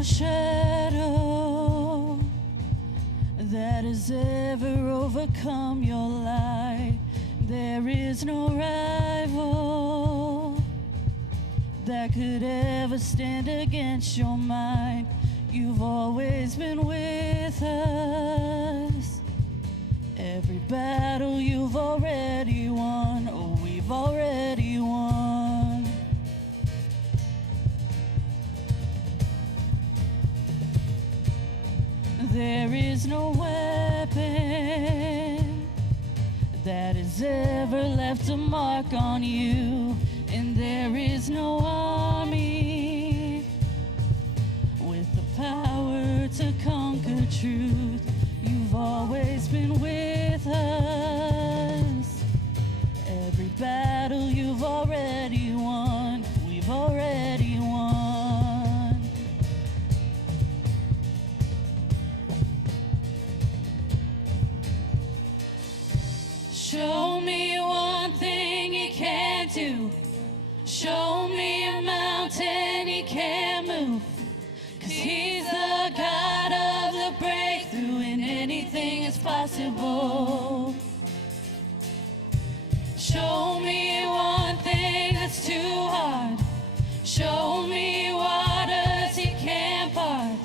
no shadow that has ever overcome your life. There is no rival that could ever stand against your might. You've always been with us. Every battle you've already won. Oh, we've already won. There is no weapon that has ever left a mark on you, and there is no army with the power to conquer truth. You've always been with us. Every battle you've already won. We've already won. Show me one thing he can't do. Show me a mountain he can't move. 'Cause he's the God of the breakthrough, and anything is possible. Show me one thing that's too hard. Show me waters he can't part.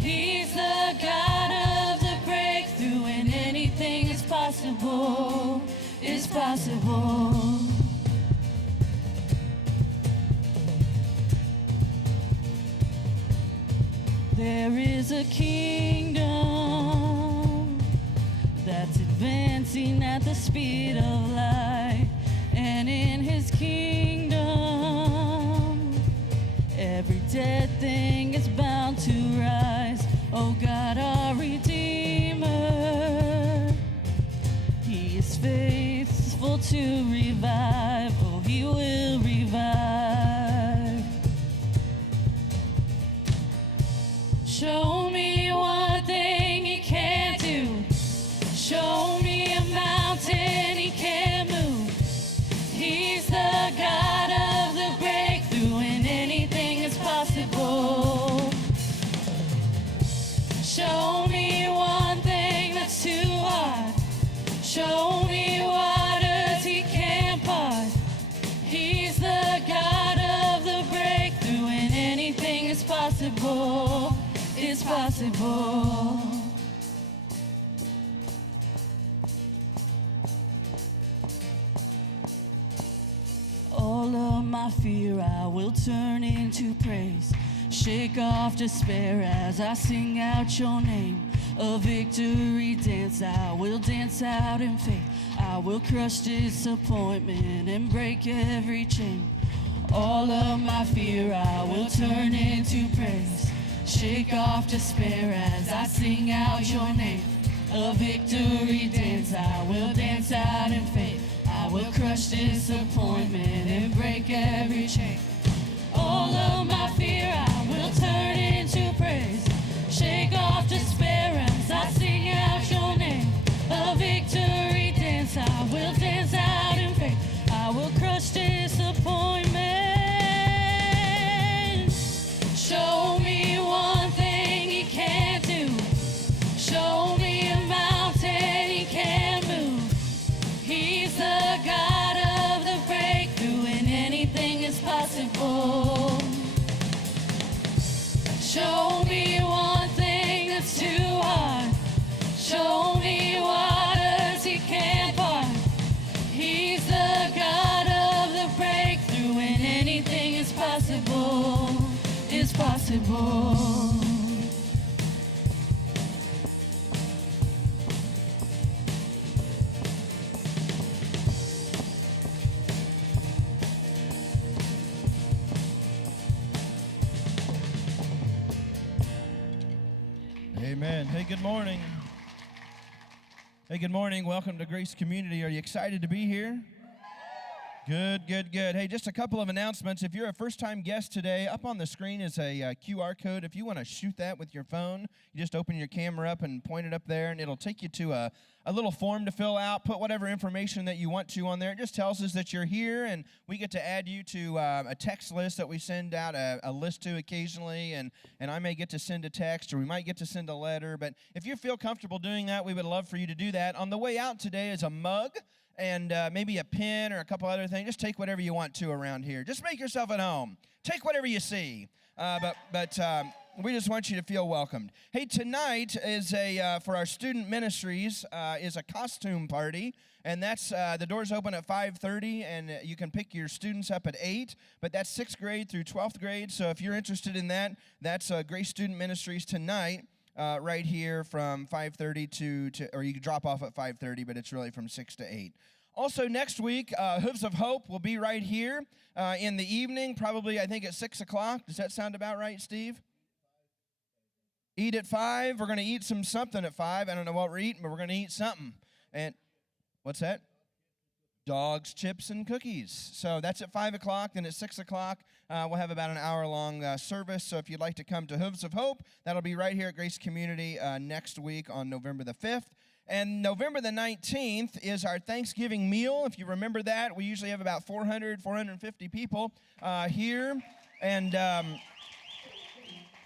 He's the God of the breakthrough, and anything is possible. Is possible. There is a kingdom that's advancing at the speed of light, and in his kingdom, every dead thing is bound to rise. Oh God, our Redeemer, he is faithful to revive. Oh, he will revive. Show me one thing he can't do. Show me a mountain he can't move. He's the God of the breakthrough, and anything is possible. Show me one thing that's too hard. Show me waters he can't part. He's the God of the breakthrough, and anything is possible. Is possible. All of my fear I will turn into praise. Shake off despair as I sing out your name. A victory dance I will dance out in faith. I will crush disappointment and break every chain. All of my fear I will turn into praise. Shake off despair as I sing out your name. A victory dance I will dance out in faith. I will crush disappointment and break every chain. All of my fear I will turn into praise. Shake off despair as I sing out your name. A victory dance I will dance out in faith. I will crush disappointment. Show me one thing he can't do. Show me a mountain he can't move. He's the God of the breakthrough, and anything is possible. Show me one thing that's too hard. Show me waters he can't part. He's the God of the breakthrough, and anything is possible. Is possible. Amen. Hey, good morning. Hey, good morning. Welcome to Grace Community. Are you excited to be here? Good, good, good. Hey, just a couple of announcements. If you're a first-time guest today, up on the screen is a QR code. If you want to shoot that with your phone, you just open your camera up and point it up there, and it'll take you to a little form to fill out. Put whatever information that you want to on there. It just tells us that you're here, and we get to add you to a text list that we send out a list to occasionally, and I may get to send a text, or we might get to send a letter. But if you feel comfortable doing that, we would love for you to do that. On the way out today is a mug, and maybe a pen or a couple other things. Just take whatever you want to around here. Just make yourself at home. Take whatever you see. But we just want you to feel welcomed. Hey, tonight is for our student ministries is a costume party, and that's the doors open at 5:30, and you can pick your students up at 8. But that's 6th grade through 12th grade. So if you're interested in that, that's Grace Student Ministries tonight. Right here from 5:30 to or you can drop off at 5:30, but it's really from 6 to 8. Also, next week, Hooves of Hope will be right here in the evening, probably, I think, at 6 o'clock. Does that sound about right, Steve? Eat at 5. We're going to eat something at 5. I don't know what we're eating, but we're going to eat something. And what's that? Dogs, chips, and cookies. So that's at 5 o'clock. Then at 6 o'clock, we'll have about an hour-long service. So if you'd like to come to Hooves of Hope, that'll be right here at Grace Community next week on November the 5th. And November the 19th is our Thanksgiving meal. If you remember that, we usually have about 450 people here.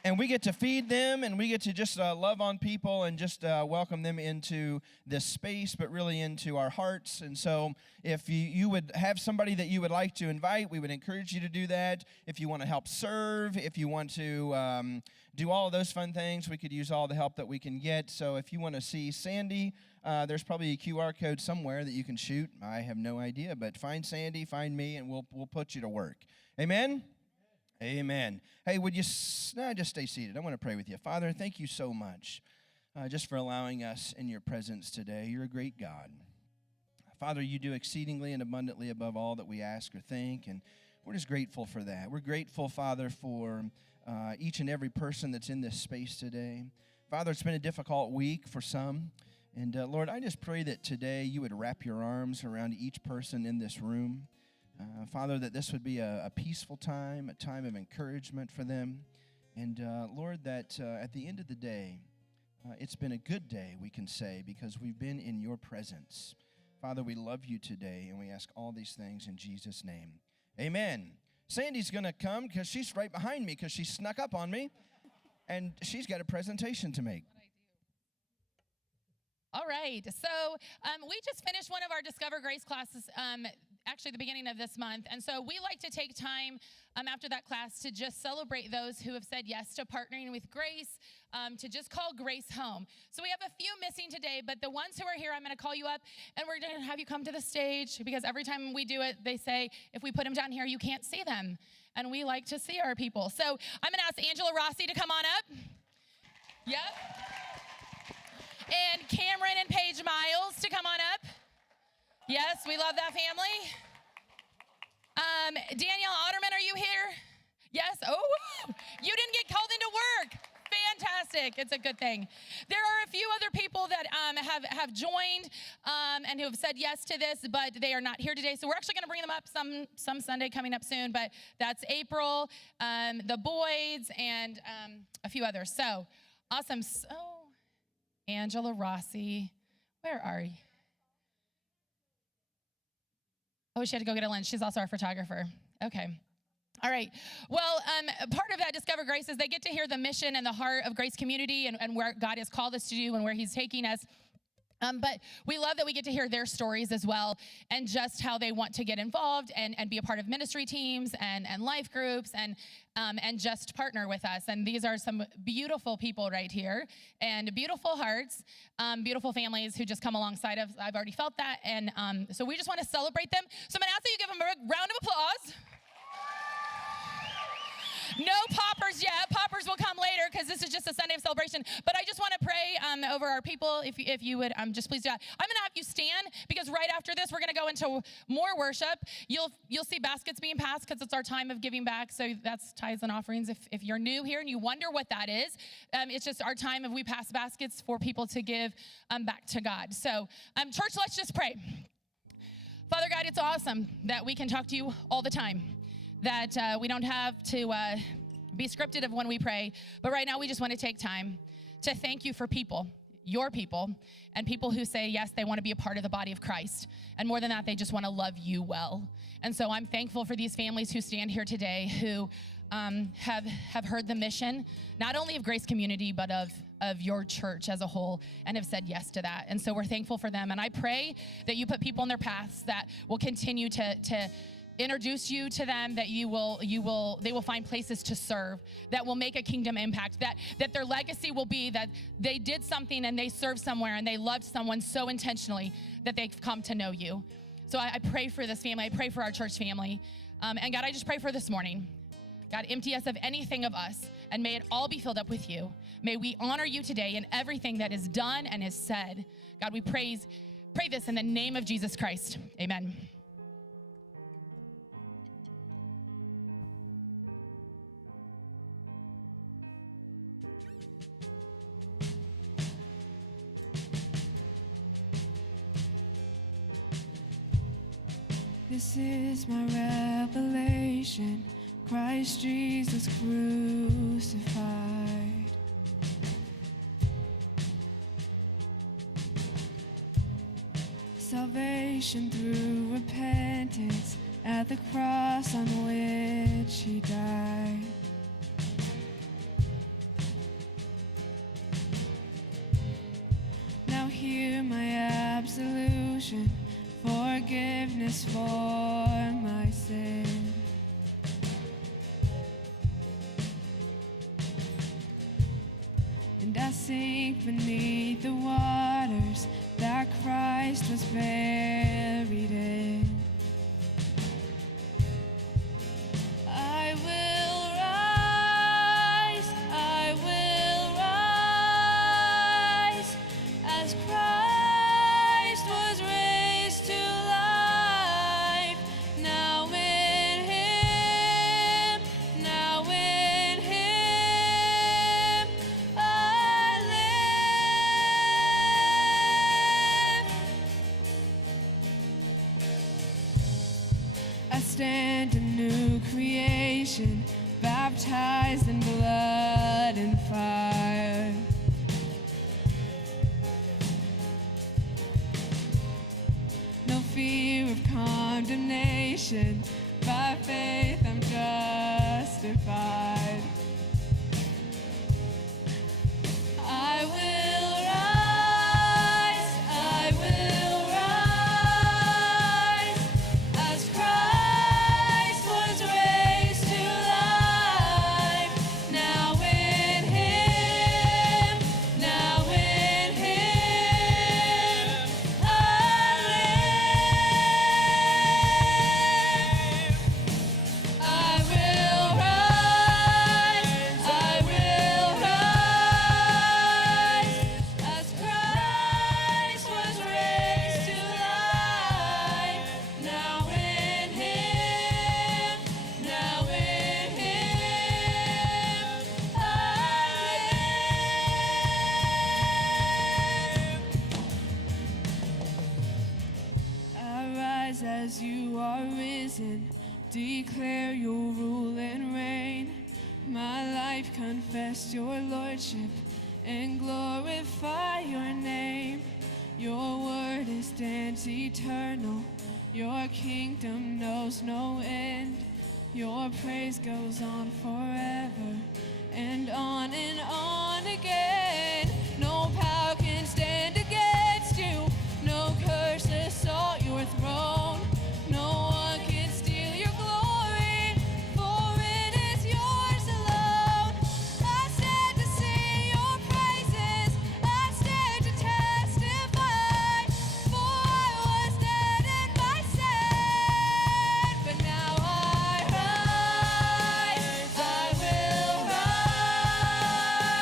And we get to feed them, and we get to just love on people and just welcome them into this space, but really into our hearts. And so if you would have somebody that you would like to invite, we would encourage you to do that. If you want to help serve, if you want to do all of those fun things, we could use all the help that we can get. So if you want to see Sandy, there's probably a QR code somewhere that you can shoot. I have no idea, but find Sandy, find me, and we'll put you to work. Amen? Amen. Hey, would you just stay seated? I want to pray with you. Father, thank you so much just for allowing us in your presence today. You're a great God. Father, you do exceedingly and abundantly above all that we ask or think, and we're just grateful for that. We're grateful, Father, for each and every person that's in this space today. Father, it's been a difficult week for some, and Lord, I just pray that today you would wrap your arms around each person in this room. Father, that this would be a peaceful time, a time of encouragement for them. And, Lord, that at the end of the day, it's been a good day, we can say, because we've been in your presence. Father, we love you today, and we ask all these things in Jesus' name. Amen. Sandy's going to come because she's right behind me because she snuck up on me, and she's got a presentation to make. All right, so we just finished one of our Discover Grace classes actually the beginning of this month, and so we like to take time after that class to just celebrate those who have said yes to partnering with Grace, to just call Grace home. So we have a few missing today, but the ones who are here, I'm going to call you up, and we're going to have you come to the stage, because every time we do it, they say, if we put them down here, you can't see them, and we like to see our people. So I'm going to ask Angela Rossi to come on up. Yep. And Cameron and Paige Miles to come on up. Yes, we love that family. Danielle Otterman, are you here? Yes. Oh, you didn't get called into work. Fantastic. It's a good thing. There are a few other people that have joined and who have said yes to this, but they are not here today. So we're actually going to bring them up some Sunday coming up soon. But that's April, the Boyds, and a few others. So awesome. So Angela Rossi, where are you? Oh, she had to go get a lunch. She's also our photographer. Okay. All right. Well, part of that Discover Grace is they get to hear the mission and the heart of Grace Community and where God has called us to do and where he's taking us. But we love that we get to hear their stories as well, and just how they want to get involved and be a part of ministry teams and life groups and just partner with us. And these are some beautiful people right here, and beautiful hearts, beautiful families who just come alongside of. I've already felt that, and so we just want to celebrate them. So I'm going to ask that you give them a round of applause. No poppers yet. Poppers will come later because this is just a Sunday of celebration. But I just want to pray over our people. If you would just please do that. I'm going to have you stand because right after this we're going to go into more worship. You'll see baskets being passed because it's our time of giving back. So that's tithes and offerings. If you're new here and you wonder what that is, it's just our time of we pass baskets for people to give back to God. So church, let's just pray. Father God, God, it's awesome that we can talk to you all the time, that we don't have to be scripted of when we pray, but right now we just want to take time to thank you for people, your people, and people who say, yes, they want to be a part of the body of Christ. And more than that, they just want to love you well. And so I'm thankful for these families who stand here today who have heard the mission, not only of Grace Community, but of your church as a whole, and have said yes to that. And so we're thankful for them. And I pray that you put people in their paths that will continue to introduce you to them, that they will find places to serve, that will make a kingdom impact, that their legacy will be that they did something and they served somewhere and they loved someone so intentionally that they've come to know you. So I pray for this family. I pray for our church family. And God, I just pray for this morning. God, empty us of anything of us, and may it all be filled up with you. May we honor you today in everything that is done and is said. God, we pray this in the name of Jesus Christ. Amen. This is my revelation, Christ Jesus crucified. Salvation through repentance at the cross on which he died. Now hear my absolution, forgiveness for my sin. And I sink beneath the waters that Christ was buried in. I will rise as Christ was raised to life. Now in him I live. I stand a new creation, baptized in blood and fire. No fear of condemnation, by faith I'm justified. I will rise as Christ was raised to life. Now in him I live. I will rise as Christ was raised to life. Now in him I live. I rise as you are risen, declare your rule and reign. My life confess your lordship and glorify your name. Your word stands eternal, your kingdom knows no end. Your praise goes on forever and on again. No power can stand against you, no curse assault your throne. No one can steal your glory, for it is yours alone. I stand to sing your praises, I stand to testify, for I was dead in my sin, but now I rise, I will rise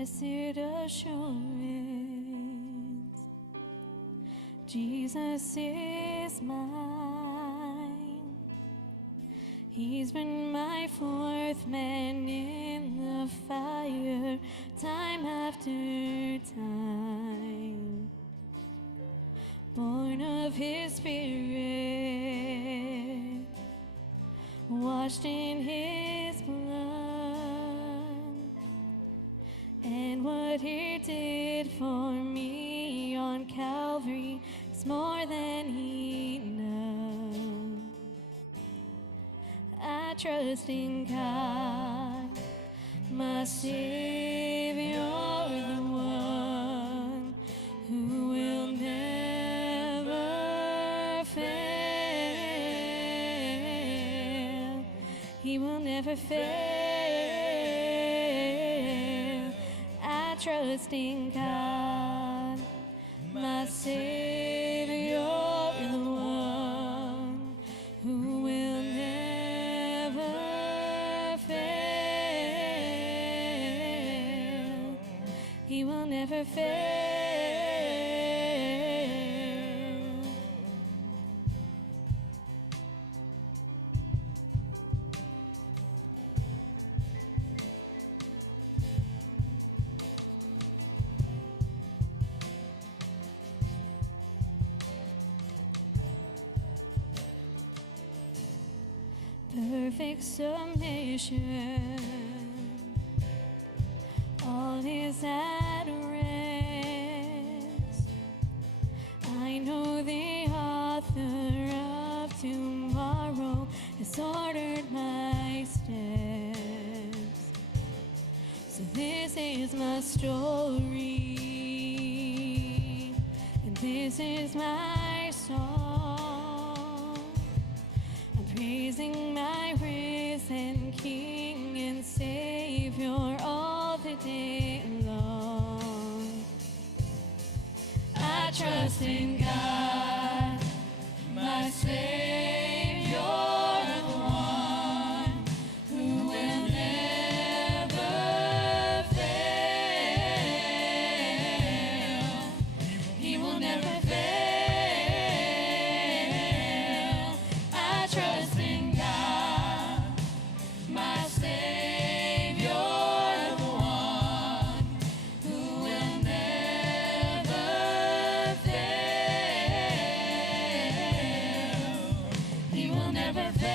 Blessed assurance, Jesus is mine. He's been my fourth man in the fire, time after time. Born of His Spirit, washed in His blood, and what He did for me on Calvary is more than enough. I trust in God, my Savior, the one who will never fail. He will never fail. I trust in God, my Savior, the one who will never fail. He will never fail. Perfect submission, all is at rest. I know the author of tomorrow has ordered my steps. So this is my story, and this is my song. I'm praising my risen King and Savior all the day long. I trust in God, my Savior, the one who will never fail. He will never fail. I trust in God, my Savior, the one who will never fail. He will never fail.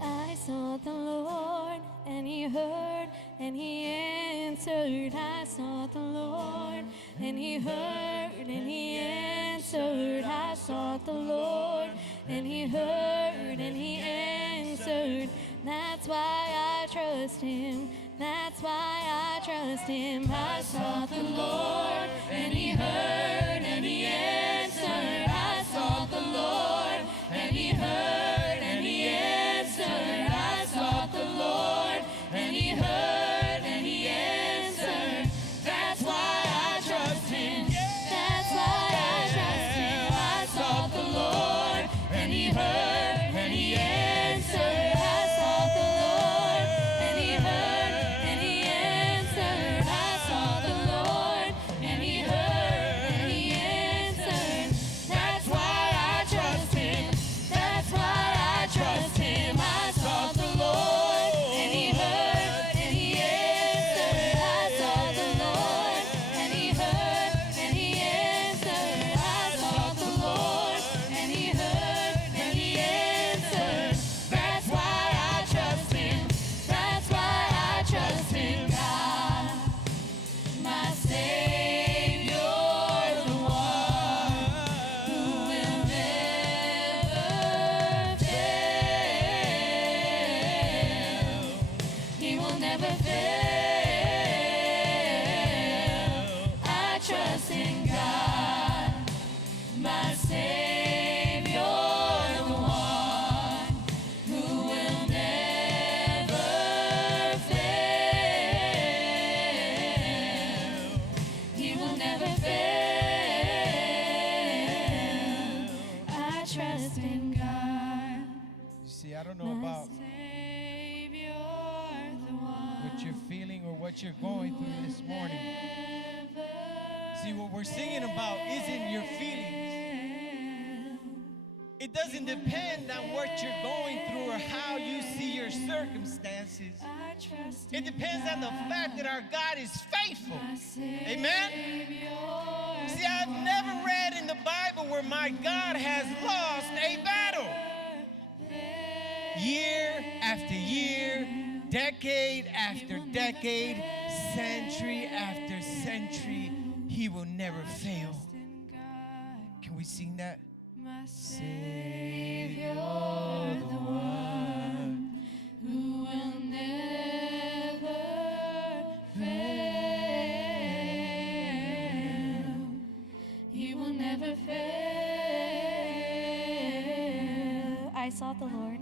I sought the Lord, and He heard, and He answered. I sought the Lord, and He heard, and He answered. I sought the Lord, and He heard, and He answered. That's why I trust Him. That's why I trust Him. I sought the Lord, and He heard, and He answered. I sought the Lord, and He heard, and He answered. I sought the Lord, and He heard, and He answered. That's why I trust Him. That's why I trust Him. I sought the Lord, and He heard, and He answered. going through this morning. See, what we're singing about isn't your feelings. It doesn't depend on what you're going through or how you see your circumstances. It depends on the fact that our God is faithful. Amen? See, I've never read in the Bible where my God has lost a battle. Year after year, decade after decade, century after century, he will never fail. Can we sing that? Savior, the one who will never fail. He will never fail. I sought the Lord.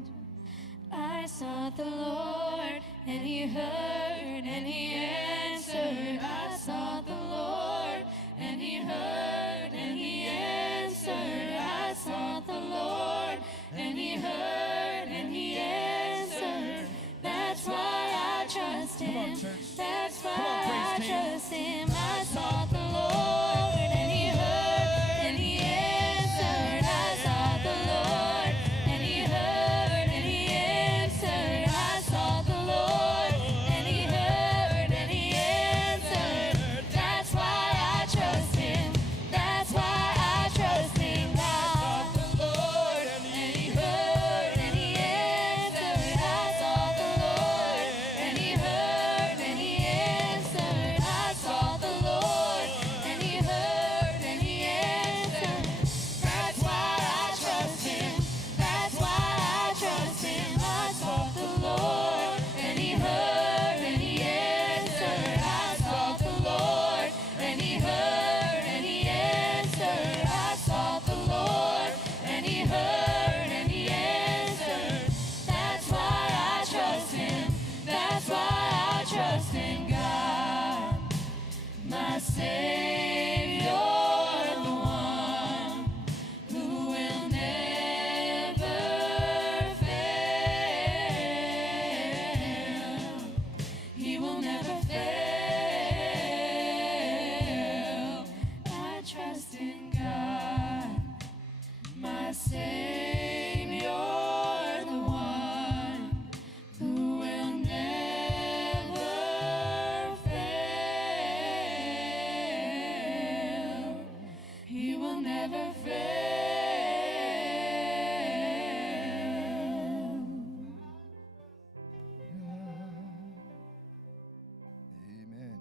I sought the Lord, and he heard, and he answered. I sought the Lord, and he heard, and he answered. I sought the Lord, and he heard, and he answered. That's why I trust him. Come on, church. That's why Come on, praise I team. trust him. I sought the Lord, and he heard, and he answered. I sought the Lord, and he heard, and he answered. I sought the Lord, and he heard, and he answered. That's why I trust him. That's why I trust in God. Lord, And he heard, and he answered. I sought the Lord, and he heard, and he answered. I sought the Lord, and he heard, and he answered. That's why I trust him. That's why I trust him. I sought the Lord, and he heard, and he answered. I sought the Lord, and he heard, and he answered. I sought the Lord, and he heard, and he answered. That's why I trust him. That's why I trust in God, my Savior, the one who will never fail. He will never fail. I trust in God, my Savior, the one who will never fail. He will never fail. Amen. Amen.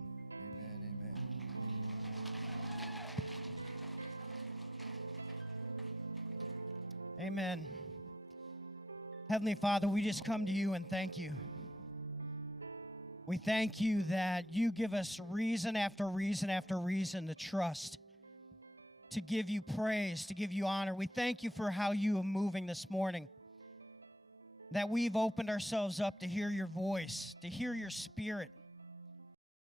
Amen. Amen. Heavenly Father, we just come to you and thank you. We thank you that you give us reason after reason after reason to trust, to give you praise, to give you honor. We thank you for how you are moving this morning, that we've opened ourselves up to hear your voice, to hear your spirit,